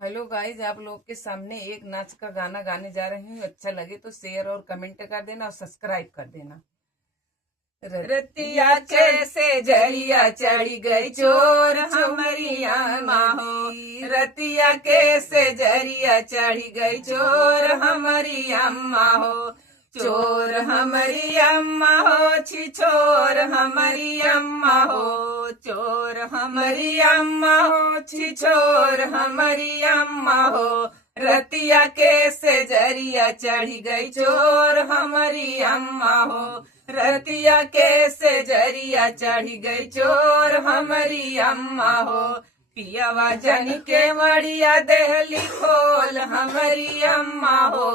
Hello guys, आप लोग के सामने एक नाच का गाना गाने जा रही हूँ। अच्छा लगे तो शेयर और कमेंट कर देना और सब्सक्राइब कर देना। रतिया कैसे जरिया चढ़ी गई चोर हमारी अम्मा हो। रतिया कैसे जरिया चढ़ी गई चोर हमारी अम्मा हो। चोर हमारी अम्मा हो, छिछोर हमारी अम्मा हो। चोर हमारी अम्मा हो, छिछोर हमारी अम्मा हो। रतिया कैसे जरिया चढ़ी गई चोर हमारी अम्मा हो। रतिया कैसे जरिया चढ़ी गई चोर हमारी अम्मा हो। पियावा जन के मड़िया देहली खोल हमारी अम्मा हो।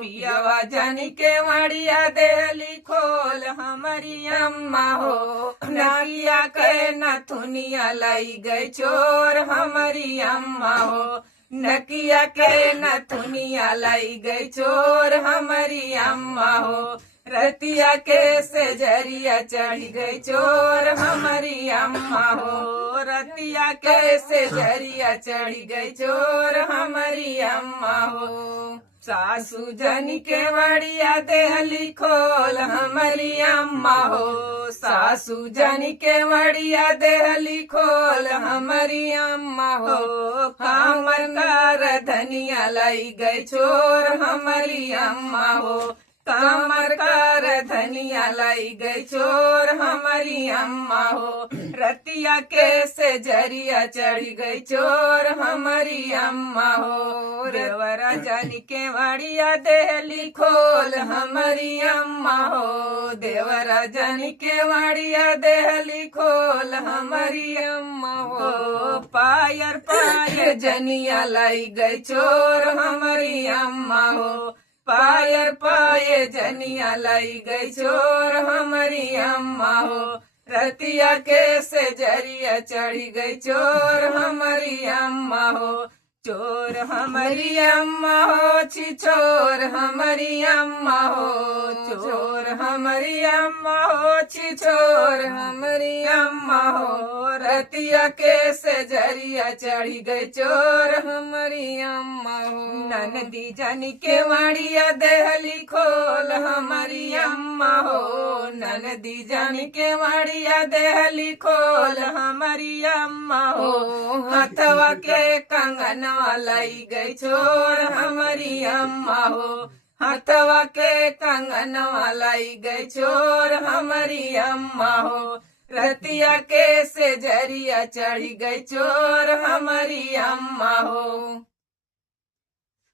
पियावा जन के मड़िया देहली खोल हमारी अम्मा हो। नकिया के नथुनिया लाई गई चोर हमारी अम्मा हो। नकिया के नथुनिया लाई गई चोर हमारी अम्मा हो। रतिया कैसे जरिया चढ़ी गई चोर हमारी अम्मा हो। रतिया कैसे जरिया चढ़ी गई चोर हमारी अम्मा हो। सासू जन के मड़िया देहली खोल हमारी अम्मा हो। सासू जन के मड़िया देहली खोल हमारी अम्मा हो। हमर कार धनिया लाई गई चोर हमारी अम्मा हो। कमर कर धनिया लाई गई चोर हमारी अम्मा हो। रतिया कैसे जरिया चढ़ी गई चोर हमारी अम्मा हो। देवरा जानी के मड़िया देहली खोल हमारी अम्मा हो। देवरा जानी के मड़िया देहली खोल हमारी अम्मा हो। पायर पायर जनिया लाई गई चोर हमारी अम्मा हो। पायर पाये जनिया लाई गई चोर हमारी अम्मा हो। रतिया कैसे जरिया चढ़ी गई चोर हमारी अम्मा हो। चोर हमारी अम्मा हो, छिछोर हमारी अम्मा हो। चोर हमारी अम्मा हो, छिछोर हमारी अम्मा हो। रतिया कैसे जरिया चढ़ी गई चोर हमारी अम्मा हो। ननदी जानी के मड़िया देहली खोल हमारी अम्मा हो। ननदी जानी के मड़िया देहली खोल हमारी अम्मा हो। हथवा के कंगनवा लाई गई चोर हमारी अम्मा हो। हथवा के कंगनवा लाई गई चोर हमारी अम्मा हो। रतिया कैसे जरिया चढ़ी गई चोर हमारी अम्मा हो।